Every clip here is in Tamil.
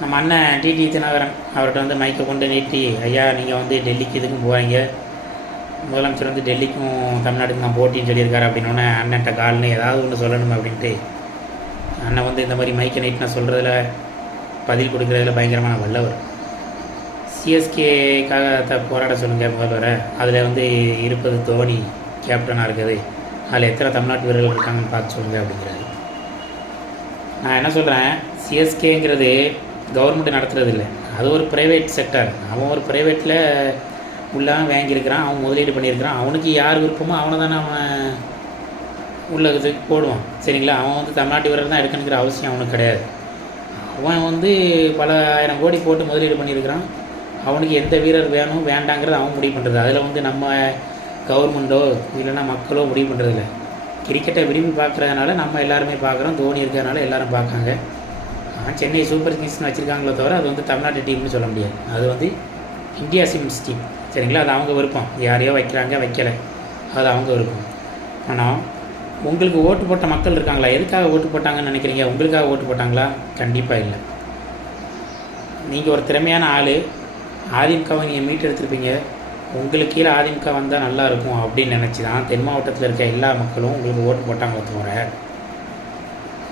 நம்ம அண்ணன் டிடி தினகரன் அவர்கிட்ட வந்து மைக்கை கொண்டு நீட்டி, ஐயா நீங்கள் வந்து டெல்லிக்கு இதுக்கும் போகிறீங்க, முதலமைச்சர் வந்து டெல்லிக்கும் தமிழ்நாட்டுக்கும் நான் போட்டின்னு சொல்லியிருக்காரு அப்படின்னோடனே அண்ணன்ட்ட கால்னு ஏதாவது ஒன்று சொல்லணும் அப்படின்ட்டு அண்ணன் வந்து இந்த மாதிரி மைக்கை நீட்டினா சொல்கிறதுல பதில் கொடுக்குறதுல பயங்கரமான வல்லவர். சிஎஸ்கேக்காக போராட சொல்லுங்கள் முதல்வரை, அதில் வந்து இருப்பது தோனி கேப்டனாக இருக்குது, அதில் எத்தனை தமிழ்நாட்டு வீரர்கள் இருக்காங்கன்னு பார்த்து சொல்லுங்கள் அப்படிங்கிறாரு. நான் என்ன சொல்கிறேன், சிஎஸ்கேங்கிறது கவர்மெண்ட் நடத்துகிறது இல்லை, அது ஒரு ப்ரைவேட் செக்டர். அவன் ஒரு ப்ரைவேட்டில் உள்ளவன் வாங்கியிருக்கிறான், அவன் முதலீடு பண்ணியிருக்கிறான், அவனுக்கு யார் விருப்பமோ அவனை தானே அவன் உள்ளதுக்கு போடுவான். சரிங்களா? அவன் வந்து தமிழ்நாட்டு வீரர் தான் எடுக்கணுங்கிற அவசியம் அவனுக்கு கிடையாது. அவன் வந்து பல ஆயிரம் கோடி போட்டு முதலீடு பண்ணியிருக்கிறான், அவனுக்கு எந்த வீரர் வேணும் வேண்டாங்கிறது அவன் முடிவு பண்ணுறது. அதில் வந்து நம்ம கவர்மெண்ட்டோ இல்லைன்னா மக்களோ முடிவு பண்ணுறதில்ல. கிரிக்கெட்டை விரும்பி பார்க்குறதுனால நம்ம எல்லாருமே பார்க்குறோம், தோனி இருக்கிறதுனால எல்லோரும் பார்க்காங்க. சென்னை சூப்பர் கிங்ஸ்னு வச்சுருக்காங்களோ தவிர அது வந்து தமிழ்நாட்டு டீம்னு சொல்ல முடியாது, அது வந்து இந்தியா சிம்ஸ் டீம். சரிங்களா? அது அவங்க விருப்பம், யாரையோ வைக்கிறாங்க வைக்கலை, அது அவங்க விருப்பம். ஆனால் உங்களுக்கு ஓட்டு போட்ட மக்கள் இருக்காங்களா? எதுக்காக ஓட்டு போட்டாங்கன்னு நினைக்கிறீங்க? உங்களுக்காக ஓட்டு போட்டாங்களா? கண்டிப்பாக இல்லை. நீங்கள் ஒரு திறமையான ஆள், அதிமுகவை நீங்கள் மீட்டு எடுத்துருப்பீங்க, உங்களுக்கு கீழே அதிமுக வந்தால் நல்லாயிருக்கும் அப்படின்னு நினச்சி தான் தென் மாவட்டத்தில் இருக்க எல்லா மக்களும் உங்களுக்கு ஓட்டு போட்டாங்களே தவிர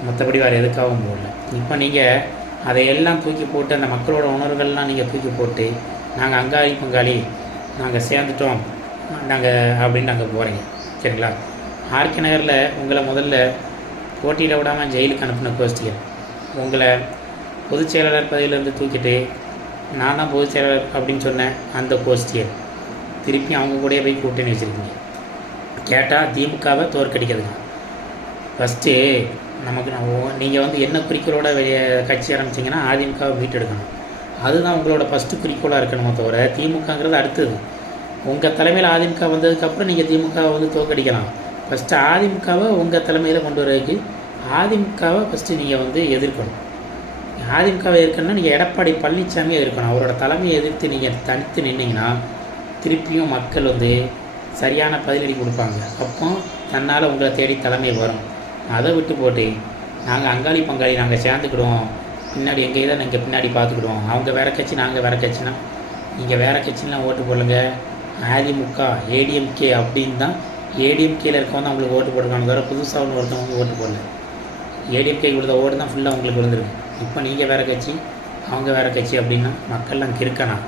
மற்றபடி வேறு எதுக்காகவும் போடல. இப்போ நீங்கள் அதையெல்லாம் தூக்கி போட்டு அந்த மக்களோட உணர்வுகள்லாம் நீங்கள் தூக்கி போட்டு நாங்கள் அங்காளி பங்காளி நாங்கள் சேர்ந்துட்டோம் நாங்கள் அப்படின்னு நாங்கள் போகிறீங்க. சரிங்களா? ஆர்கே நகரில் உங்களை முதல்ல போட்டியில் விடாமல் ஜெயிலுக்கு அனுப்பின கோஷ்டிகள், உங்களை பொதுச் செயலாளர் பதவியிலேருந்து தூக்கிட்டு நான் தான் பொதுச் செயலாளர் அப்படின்னு சொன்னேன் அந்த கோஷ்டியை திருப்பி அவங்க கூடயே போய் கூட்டணி வச்சுருக்கீங்க. கேட்டால் திமுகவை தோற்கடிக்கிறதுங்க. ஃபஸ்ட்டு நமக்கு நீங்கள் வந்து என்ன குறிக்கோளோட கட்சி ஆரம்பிச்சிங்கன்னா அதிமுகவை மீட்டெடுக்கணும், அதுதான் உங்களோட ஃபஸ்ட்டு குறிக்கோளாக இருக்கணுமோ தவிர திமுகங்கிறது அடுத்தது. உங்கள் தலைமையில் அதிமுக வந்ததுக்கப்புறம் நீங்கள் திமுகவை வந்து தோற்கடிக்கலாம். ஃபஸ்ட்டு அதிமுகவை உங்கள் தலைமையில் கொண்டு வரதுக்கு அதிமுகவை ஃபஸ்ட்டு நீங்கள் வந்து எதிர்க்கணும். அதிமுகவை எதிர்க்கணும்னா நீங்கள் எடப்பாடி பழனிசாமியை எதிர்க்கணும். அவரோட தலைமையை எதிர்த்து நீங்கள் தனித்து நின்னீங்கன்னா திருப்பியும் மக்கள் வந்து சரியான பதிலடி கொடுப்பாங்க. அப்போ தன்னால் உங்களை தேடி தலைமை வரும். அதை விட்டு போட்டு நாங்கள் அங்காளி பங்காளி நாங்கள் சேர்ந்துக்கிடுவோம், பின்னாடி எங்கேயே தான் நாங்கள் பின்னாடி பார்த்துக்கிடுவோம், அவங்க வேறு கட்சி நாங்கள் வேறு கட்சினா நீங்கள் வேறு கட்சிலாம் ஓட்டு போடலுங்க. அதிமுக ஏடிஎம்கே அப்படின்னு தான் ஏடிஎம்கேயில் இருக்கவங்க அவங்களுக்கு ஓட்டு போட்டுருக்காங்க, வேறு புதுசாக ஒன்று ஒருத்தவங்க ஓட்டு போடல. ஏடிஎம்கே கொடுத்த ஓட்டு தான் ஃபுல்லாக உங்களுக்கு விழுந்துருக்கு. இப்போ நீங்கள் வேறு கட்சி அவங்க வேறு கட்சி அப்படின்னா மக்கள்லாம் கிறுக்கணும்.